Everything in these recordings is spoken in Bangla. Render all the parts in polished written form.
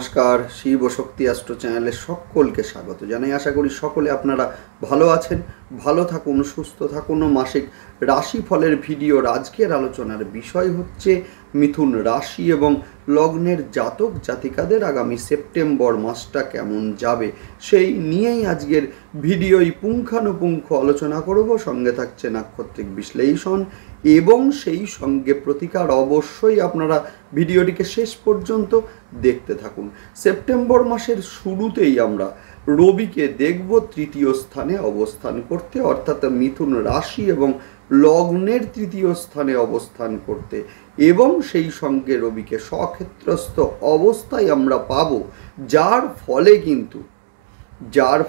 নমস্কার, শিব শক্তি অ্যাস্ট্রো চ্যানেলে সকলকে স্বাগত জানাই। আশা করি সকলে আপনারা ভালো আছেন, ভালো থাকুন, সুস্থ থাকুন। মাসিক রাশিফলের ভিডিওর আজকের আলোচনার বিষয় হচ্ছে মিথুন রাশি এবং লগ্নের জাতক জাতিকাদের আগামী সেপ্টেম্বর মাসটা কেমন যাবে সেই নিয়েই আজকের ভিডিওই পুঙ্খানুপুঙ্খ আলোচনা করব। সঙ্গে থাকছে নাক্ষত্রিক বিশ্লেষণ এবং সেই সঙ্গে প্রতিকার। অবশ্যই আপনারা ভিডিওটিকে শেষ পর্যন্ত দেখতে থাকুন। সেপ্টেম্বর মাসের শুরুতেই আমরা রবিকে দেখব তৃতীয় স্থানে অবস্থান করতে, অর্থাৎ মিথুন রাশি এবং লগ্নের তৃতীয় স্থানে অবস্থান করতে, এবং সেই সঙ্গে রবিকে স্বক্ষেত্রস্থ অবস্থায় আমরা পাব, যার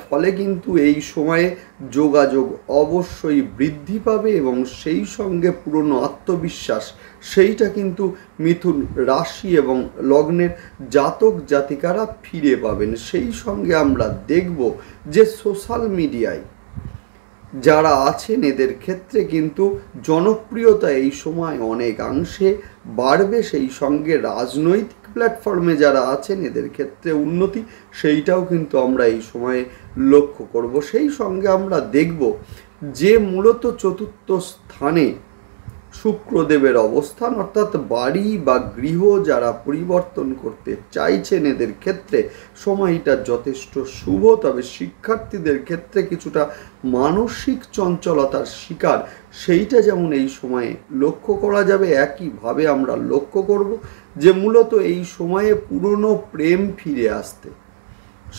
ফলে কিন্তু এই সময়ে যোগাযোগ অবশ্যই বৃদ্ধি পাবে এবং সেই সঙ্গে পুরনো আত্মবিশ্বাস সেইটা কিন্তু মিথুন রাশি এবং লগ্নের জাতক জাতিকারা ফিরে পাবেন। সেই সঙ্গে আমরা দেখব যে সোশ্যাল মিডিয়ায় যারা আছেন এদের ক্ষেত্রে কিন্তু জনপ্রিয়তা এই সময় অনেকাংশে বাড়বে। সেই সঙ্গে রাজনৈতিক প্ল্যাটফর্মে যারা আছেন এদের ক্ষেত্রে উন্নতি সেইটাও কিন্তু আমরা এই সময়ে লক্ষ্য করব। সেই সঙ্গে আমরা দেখব যে মূলত চতুর্থ স্থানে শুক্রদেবের অবস্থান, অর্থাৎ বাড়ি বা গৃহ যারা পরিবর্তন করতে চাইছেন এদের ক্ষেত্রে সময়টা যথেষ্ট শুভ। তবে শিক্ষার্থীদের ক্ষেত্রে কিছুটা মানসিক চঞ্চলতার শিকার সেইটা যেমন এই সময়ে লক্ষ্য করা যাবে, একইভাবে আমরা লক্ষ্য করব যে মূলত এই সময়ে পুরনো প্রেম ফিরে আসতে।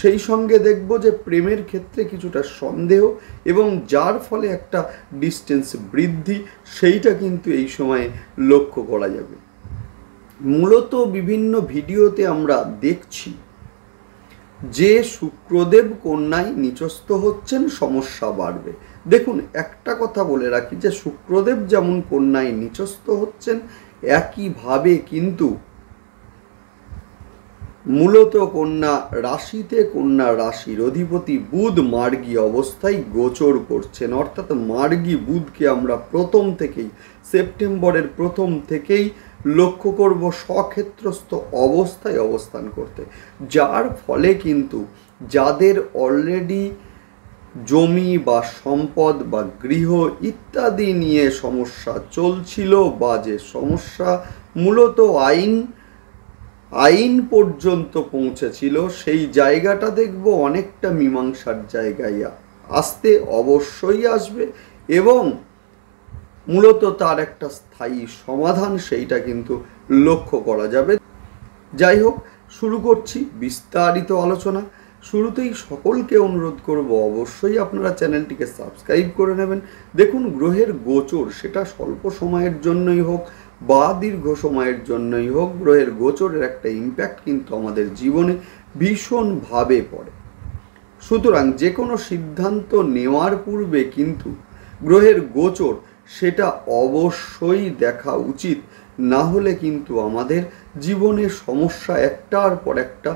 সেই সঙ্গে দেখব যে প্রেমের ক্ষেত্রে কিছুটা সন্দেহ এবং যার ফলে একটা ডিস্টেন্স বৃদ্ধি সেইটা কিন্তু এই সময়ে লক্ষ্য করা যাবে। মূলত বিভিন্ন ভিডিওতে আমরা দেখছি যে শুক্রদেব কন্যায় নিচস্থ হচ্ছেন, সমস্যা বাড়বে। দেখুন, একটা কথা বলে রাখি যে শুক্রদেব যেমন কন্যায় নিচস্থ হচ্ছেন, একইভাবে কিন্তু মূলত কন্যা রাশিতে কন্যা রাশির অধিপতি বুধ মার্গী অবস্থায় গোচর করছেন, অর্থাৎ মার্গী বুধকে আমরা সেপ্টেম্বরের প্রথম থেকেই লক্ষ্য করব স্বক্ষেত্রস্থ অবস্থায় অবস্থান করতে, যার ফলে কিন্তু যাদের অলরেডি জমি বা সম্পদ বা গৃহ ইত্যাদি নিয়ে সমস্যা চলছিল বা যে সমস্যা মূলত আইন পর্যন্ত পৌঁছেছিল, সেই জায়গাটা দেখব অনেকটা মীমাংসার জায়গায় আসতে অবশ্যই আসবে এবং মূলত তার একটা স্থায়ী সমাধান সেইটা কিন্তু লক্ষ্য করা যাবে। যাই হোক, শুরু করছি বিস্তারিত আলোচনা। শুরুতেই সকলকে অনুরোধ করব অবশ্যই আপনারা চ্যানেলটিকে সাবস্ক্রাইব করে নেবেন। দেখুন, গ্রহের গোচর সেটা স্বল্প সময়ের জন্যই হোক বা দীর্ঘ সময়ের জন্যই হোক, গ্রহের গোচরের একটা ইম্প্যাক্ট কিন্তু আমাদের জীবনে ভীষণভাবে পড়ে। সুতরাং যে কোনো সিদ্ধান্ত নেওয়ার পূর্বে কিন্তু গ্রহের গোচর সেটা অবশ্যই দেখা উচিত, না হলে কিন্তু আমাদের জীবনে সমস্যা একটার পর একটা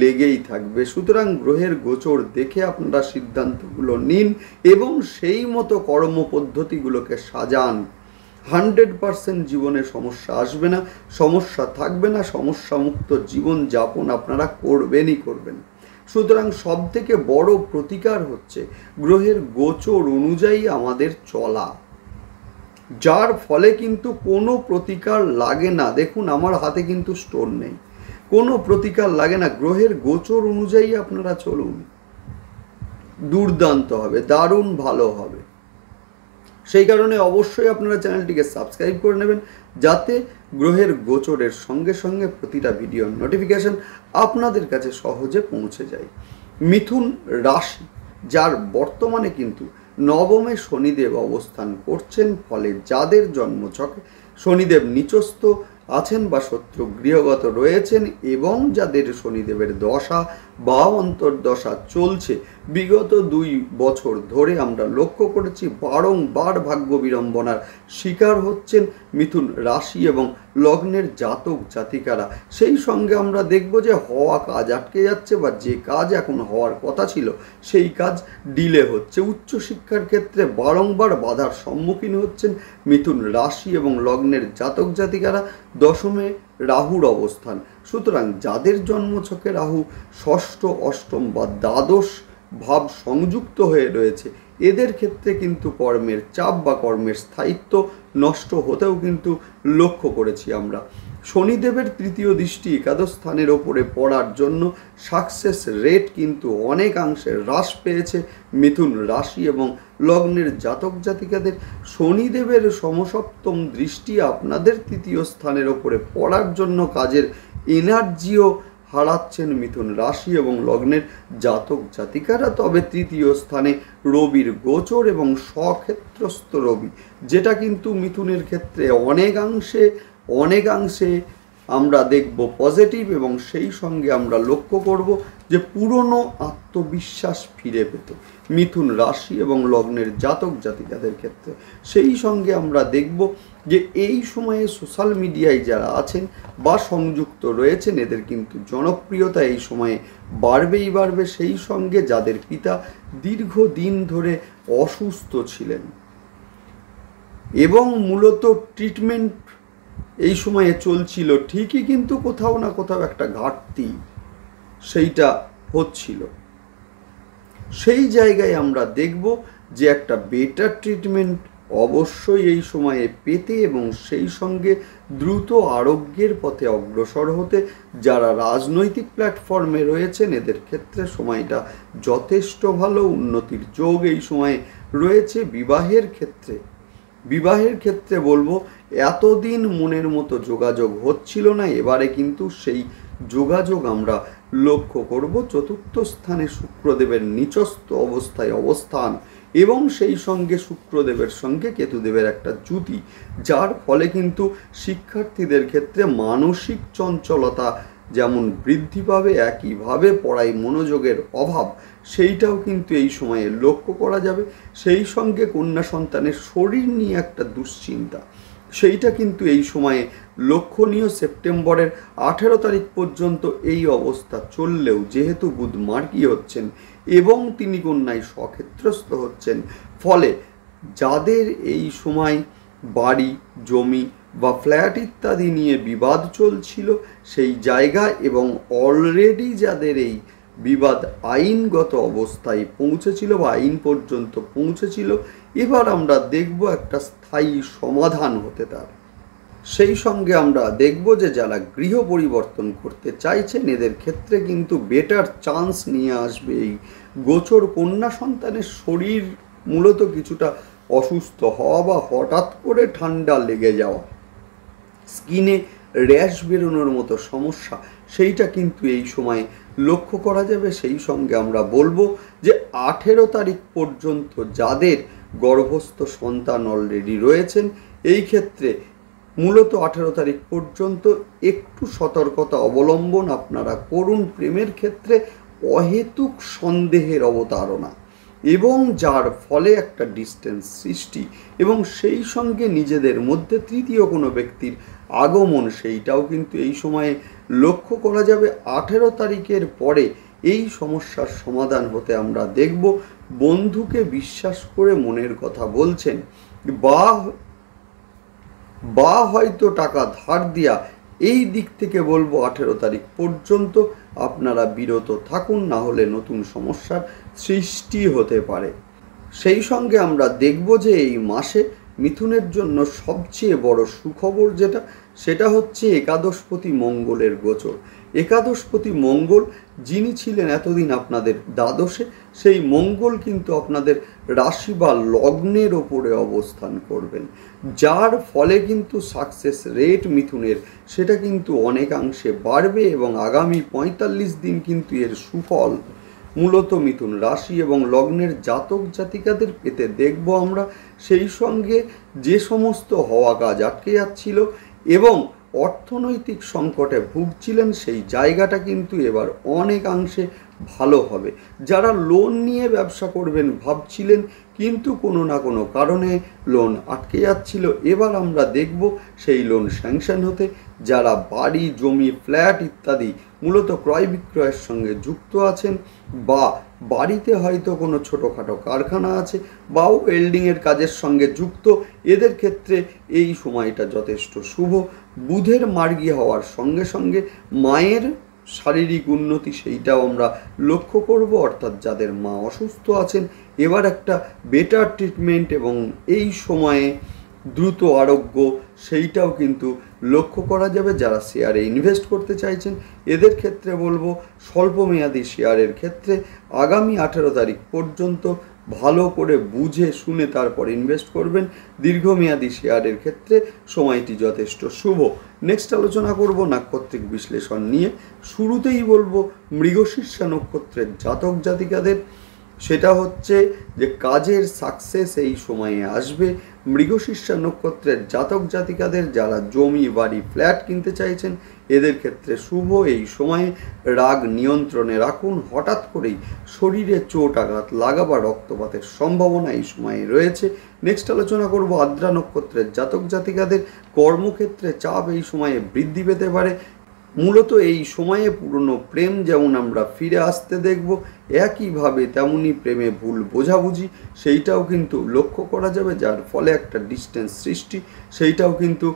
লেগেই থাকবে। সুতরাং গ্রহের গোচর দেখে আপনারা সিদ্ধান্তগুলো নিন এবং সেই মতো কর্মপদ্ধতিগুলোকে সাজান। 100% জীবনে সমস্যা আসবে না, সমস্যা থাকবে না, সমস্যামুক্ত জীবন যাপন আপনারা করবেন। সুতরাং সব থেকে বড় প্রতিকার হচ্ছে গ্রহের গোচর অনুযায়ী আমাদের চলা, যার ফলে কিন্তু কোনো প্রতিকার লাগে না। দেখুন, আমার হাতে কিন্তু স্টোন নেই, কোনো প্রতিকার লাগে না। গ্রহের গোচর অনুযায়ী আপনারা চলুন, দুর্দান্ত হবে, দারুণ ভালো হবে। সেই কারণে অবশ্যই আপনারা চ্যানেলটিকে সাবস্ক্রাইব করে নেবেন, যাতে গ্রহের গোচরের সঙ্গে সঙ্গে প্রতিটা ভিডিওর নোটিফিকেশন আপনাদের কাছে সহজে পৌঁছে যায়। মিথুন রাশি, যার বর্তমানে কিন্তু নবমে শনিদেব অবস্থান করছেন, ফলে যাদের জন্মছকে শনিদেব নিচস্থ আছেন বা শত্রু গৃহগত রয়েছেন এবং যাদের শনিদেবের দশা বা অন্তর্দশা চলছে, বিগত 2 বছর ধরে আমরা লক্ষ্য করেছি বারংবার ভাগ্য বিড়ম্বনার শিকার হচ্ছেন মিথুন রাশি এবং লগ্নের জাতক জাতিকারা। সেই সঙ্গে আমরা দেখব যে হওয়া কাজ আটকে যাচ্ছে বা যে কাজ এখন হওয়ার কথা ছিল সেই কাজ ডিলে হচ্ছে। উচ্চশিক্ষার ক্ষেত্রে বারংবার বাধার সম্মুখীন হচ্ছেন মিথুন রাশি এবং লগ্নের জাতক জাতিকারা। দশমে রাহুর অবস্থান। সুতরাং যাদের জন্মছকে রাহু ষষ্ঠ, অষ্টম বা দ্বাদশ ভাব সংযুক্ত হয়ে রয়েছে, এদের ক্ষেত্রে কিন্তু কর্মের চাপ বা কর্মের স্থায়িত্ব নষ্ট হতেও কিন্তু লক্ষ্য করেছি আমরা। শনিদেবের তৃতীয় দৃষ্টি একাদশ স্থানের ওপরে পড়ার জন্য সাকসেস রেট কিন্তু অনেকাংশে হ্রাস পেয়েছে মিথুন রাশি এবং লগ্নের জাতক জাতিকাদের। শনিদেবের সমসপ্তম দৃষ্টি আপনাদের তৃতীয় স্থানের ওপরে পড়ার জন্য কাজের এনার্জিও হারাচ্ছেন মিথুন রাশি এবং লগ্নের জাতক জাতিকারা। তবে তৃতীয় স্থানে রবির গোচর এবং স্বক্ষেত্রস্থ রবি, যেটা কিন্তু মিথুনের ক্ষেত্রে অনেকাংশে আমরা দেখব পজিটিভ, এবং সেই সঙ্গে আমরা লক্ষ্য করব যে পুরনো আত্মবিশ্বাস ফিরে পেতে মিথুন রাশি এবং লগ্নের জাতক জাতিকাদের ক্ষেত্রে। সেই সঙ্গে আমরা দেখব যে এই সময়ে সোশ্যাল মিডিয়ায় যারা আছেন বা সংযুক্ত রয়েছেন, এদের কিন্তু জনপ্রিয়তা এই সময়ে বাড়বে। সেই সঙ্গে যাদের পিতা দীর্ঘদিন ধরে অসুস্থ ছিলেন এবং মূলত ট্রিটমেন্ট এই সময়ে চলছিল ঠিকই, কিন্তু কোথাও না কোথাও একটা ঘাটতি সেইটা হচ্ছিল, সেই জায়গায় আমরা দেখব যে একটা বেটার ট্রিটমেন্ট অবশ্যই এই সময়ে পেতে এবং সেই সঙ্গে দ্রুত আরোগ্যের পথে অগ্রসর হতে যারা রাজনৈতিক প্ল্যাটফর্মে রয়েছেন, এদের ক্ষেত্রে সময়টা যথেষ্ট ভালো। উন্নতির যোগ এই সময়ে রয়েছে। বিবাহের ক্ষেত্রে বলবো, এতদিন মনের মতো যোগাযোগ হচ্ছিল না, এবারে কিন্তু সেই যোগাযোগ আমরা লক্ষ্য করব। চতুর্থ স্থানে শুক্রদেবের নিচস্থ অবস্থায় অবস্থান এবং সেই সঙ্গে শুক্রদেবের সঙ্গে কেতুদেবের একটা জুতি, যার ফলে কিন্তু শিক্ষার্থীদের ক্ষেত্রে মানসিক চঞ্চলতা যেমন বৃদ্ধি পাবে, একইভাবে পড়ায় মনোযোগের অভাব সেইটাও কিন্তু এই সময়ে লক্ষ্য করা যাবে। সেই সঙ্গে কন্যা সন্তানের শরীর নিয়ে একটা দুশ্চিন্তা, সেইটা কিন্তু এই সময়ে লক্ষণীয়। সেপ্টেম্বরের 18 তারিখ পর্যন্ত এই অবস্থা চললেও যেহেতু বুধ মার্গী হচ্ছেন এবং তিনি কন্যায় স্বক্ষেত্রস্থ হচ্ছেন, ফলে যাদের এই সময় বাড়ি, জমি বা ফ্ল্যাট ইত্যাদি নিয়ে বিবাদ চলছিল সেই জায়গা, এবং অলরেডি যাদের এই বিবাদ আইনগত অবস্থায় পৌঁছেছিল বা আইন পর্যন্ত পৌঁছেছিল, এবার আমরা দেখব একটা স্থায়ী সমাধান হতে তার। সেই সঙ্গে আমরা দেখব যে যারা গৃহ পরিবর্তন করতে চাইছেন, এদের ক্ষেত্রে কিন্তু বেটার চান্স নিয়ে আসবে এই গোচর। কন্যা সন্তানের শরীর মূলত কিছুটা অসুস্থ হওয়া বা হঠাৎ করে ঠান্ডা লেগে যাওয়া, স্কিনে র্যাশ বেরোনোর মতো সমস্যা, সেইটা কিন্তু এই সময়ে লক্ষ্য করা যাবে। সেই সঙ্গে আমরা বলবো যে 18 তারিখ পর্যন্ত যাদের গর্ভস্থ সন্তান অলরেডি রয়েছেন, এই ক্ষেত্রে মূলত 18 তারিখ পর্যন্ত একটু সতর্কতা অবলম্বন আপনারা করুন। প্রেমের ক্ষেত্রে অহেতুক সন্দেহের অবতারণা এবং যার ফলে একটা ডিস্টেন্স সৃষ্টি এবং সেই সঙ্গে নিজেদের মধ্যে তৃতীয় কোনো ব্যক্তির আগমন, সেইটাও কিন্তু এই সময়ে লক্ষ্য করা যাবে। 18 তারিখের পরে এই সমস্যার সমাধান হতে আমরা দেখব। বন্ধুকে বিশ্বাস করে মনের কথা বলছেন বা হয়তো টাকা ধার দিয়া, এই দিক থেকে বলবো 18 তারিখ পর্যন্ত আপনারা বিরত থাকুন, না হলে নতুন সমস্যার সৃষ্টি হতে পারে। সেই সঙ্গে আমরা দেখব যে এই মাসে মিথুনের জন্য সবচেয়ে বড় সুখবর সেটা হচ্ছে একাদশপতি মঙ্গলের গোচর। একাদশপতি মঙ্গল যিনি ছিলেন এতদিন আপনাদের দ্বাদশে, সেই মঙ্গল কিন্তু আপনাদের রাশি বা লগ্নের ওপরে অবস্থান করবেন, যার ফলে কিন্তু সাকসেস রেট মিথুনের সেটা কিন্তু অনেকাংশে বাড়বে এবং আগামী 45 দিন কিন্তু এর সুফল মূলত মিথুন রাশি এবং লগ্নের জাতক জাতিকাদের পেতে দেখব আমরা। সেই সঙ্গে যে সমস্ত হওয়া কাজ আটকে যাচ্ছিল এবং অর্থনৈতিক সংকটে ভুগছিলেন, সেই জায়গাটা কিন্তু এবার অনেকাংশে ভালো হবে। যারা লোন নিয়ে ব্যবসা করবেন ভাবছিলেন কিন্তু কোনো না কোনো কারণে লোন আটকে যাচ্ছিল, এবার আমরা দেখব সেই লোন স্যাংশন হতে। যারা বাড়ি, জমি, ফ্ল্যাট ইত্যাদি মূলত ক্রয় বিক্রয়ের সঙ্গে যুক্ত আছেন বা বাড়িতে হয়তো কোনো ছোটোখাটো কারখানা আছে বা ওয়েল্ডিংয়ের কাজের সঙ্গে যুক্ত, এদের ক্ষেত্রে এই সময়টা যথেষ্ট শুভ। বুধের মার্গী হওয়ার সঙ্গে সঙ্গে মায়ের শারীরিক উন্নতি সেইটাও আমরা লক্ষ্য করব, অর্থাৎ যাদের মা অসুস্থ আছেন এবার একটা বেটার ট্রিটমেন্ট এবং এই সময়ে দ্রুত আরোগ্য সেইটাও কিন্তু লক্ষ্য করা যাবে। যারা শেয়ারে ইনভেস্ট করতে চাইছেন এদের ক্ষেত্রে বলবো স্বল্পমেয়াদী শেয়ারের ক্ষেত্রে আগামী 18 তারিখ পর্যন্ত ভালো করে বুঝে শুনে তারপর ইনভেস্ট করবেন। দীর্ঘমেয়াদী শেয়ারের ক্ষেত্রে সময়টি যথেষ্ট শুভ। নেক্সট আলোচনা করব নাক্ষত্রিক বিশ্লেষণ নিয়ে। শুরুতেই বলবো মৃগশীর্ষা নক্ষত্রের জাতক জাতিকাদের, সেটা হচ্ছে যে কাজের সাকসেস এই সময়ে আসবে। মৃগশীর্ষা নক্ষত্রের জাতক জাতিকাদের যারা জমি বাড়ি ফ্ল্যাট কিনতে চাইছেন এদের ক্ষেত্রে শুভ। এই সময়ে রাগ নিয়ন্ত্রণে রাখুন। হঠাৎ করেই শরীরে চোট আঘাত লাগা বা রক্তপাতের সম্ভাবনা এই সময়ে রয়েছে। নেক্সট আলোচনা করব আদ্রা নক্ষত্রের জাতক জাতিকাদের। কর্মক্ষেত্রে চাপ এই সময়ে বৃদ্ধি পেতে পারে। মূলত এই সময়ে পুরনো প্রেম যেমন আমরা ফিরে আসতে দেখব, একইভাবে তেমনি প্রেমে ভুল বোঝাবুঝি সেইটাও কিন্তু লক্ষ্য করা যাবে, যার ফলে একটা ডিস্টেন্স সৃষ্টি সেইটাও কিন্তু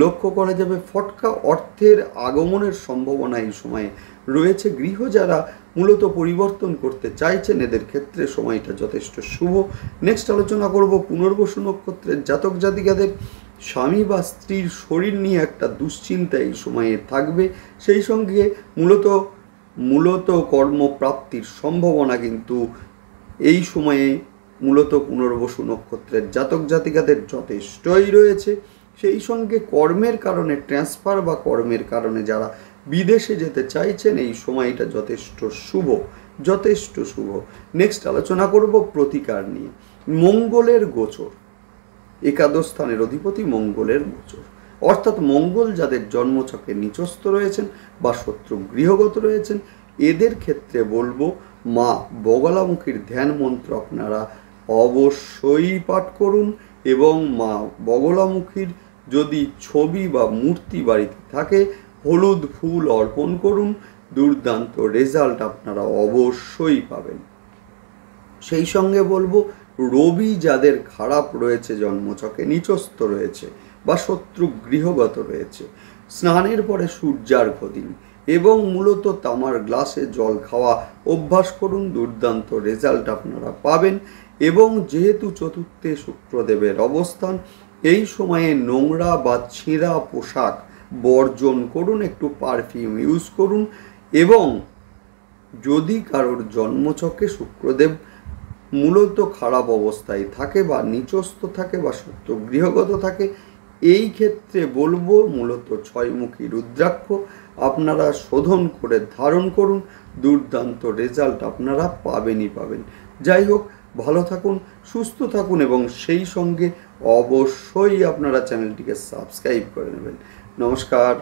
লক্ষ্য করা যাবে। ফটকা অর্থের আগমনের সম্ভাবনা এই সময়ে রয়েছে। গৃহ যারা মূলত পরিবর্তন করতে চাইছেন এদের ক্ষেত্রে সময়টা যথেষ্ট শুভ। নেক্সট আলোচনা করব পুনর্বসু নক্ষত্রের জাতক জাতিকাদের। স্বামী বা স্ত্রীর শরীর নিয়ে একটা দুশ্চিন্তা এই সময়ে থাকবে। সেই সঙ্গে মূলত কর্মপ্রাপ্তির সম্ভাবনা কিন্তু এই সময়ে মূলত পুনর্বসু নক্ষত্রের জাতক জাতিকাদের যথেষ্টই রয়েছে। সেই সঙ্গে কর্মের কারণে ট্রান্সফার বা কর্মের কারণে যারা বিদেশে যেতে চাইছেন এই সময়টা যথেষ্ট শুভ। নেক্সট আলোচনা করব প্রতিকার নিয়ে। মঙ্গলের গোচর, একাদশ স্থানের অধিপতি মঙ্গলের গোচর, অর্থাৎ মঙ্গল যাদের জন্মছকে নিচস্থ রয়েছেন বা শত্রু গৃহগত রয়েছেন এদের ক্ষেত্রে বলবো মা বগলামুখীর ধ্যান মন্ত্র আপনারা অবশ্যই পাঠ করুন এবং মা বগলামুখীর যদি ছবি বা মূর্তি বাড়িতে থাকে হলুদ ফুল অর্পণ করুন। দুর্দান্ত রেজাল্ট আপনারা অবশ্যই পাবেন। সেই সঙ্গে বলবো রবি যাদের খারাপ রয়েছে, জন্মছকে নিচস্থ রয়েছে বা শত্রু গৃহগত রয়েছে, স্নানের পরে সূর্যার্ঘ্য দিন এবং মূলত তামার গ্লাসে জল খাওয়া অভ্যাস করুন। দুর্দান্ত রেজাল্ট আপনারা পাবেন। এবং যেহেতু চতুর্থে শুক্রদেবের অবস্থান এই সময়ে নোংরা বা ছেঁড়া পোশাক বর্জন করুন, একটু পারফিউম ইউজ করুন। এবং যদি কারোর জন্মছকে শুক্রদেব মূলত খারাপ অবস্থায় থাকে বা নিচস্থ থাকে বা শত্রু গৃহগত থাকে এই ক্ষেত্রে বলবো মূলত ছয়মুখী রুদ্রাক্ষ আপনারা শোধন করে ধারণ করুন। দুর্দান্ত রেজাল্ট আপনারা পাবেন। যাই হোক, ভালো থাকুন, সুস্থ থাকুন এবং সেই সঙ্গে অবশ্যই আপনারা চ্যানেলটিকে সাবস্ক্রাইব করে নেবেন। নমস্কার।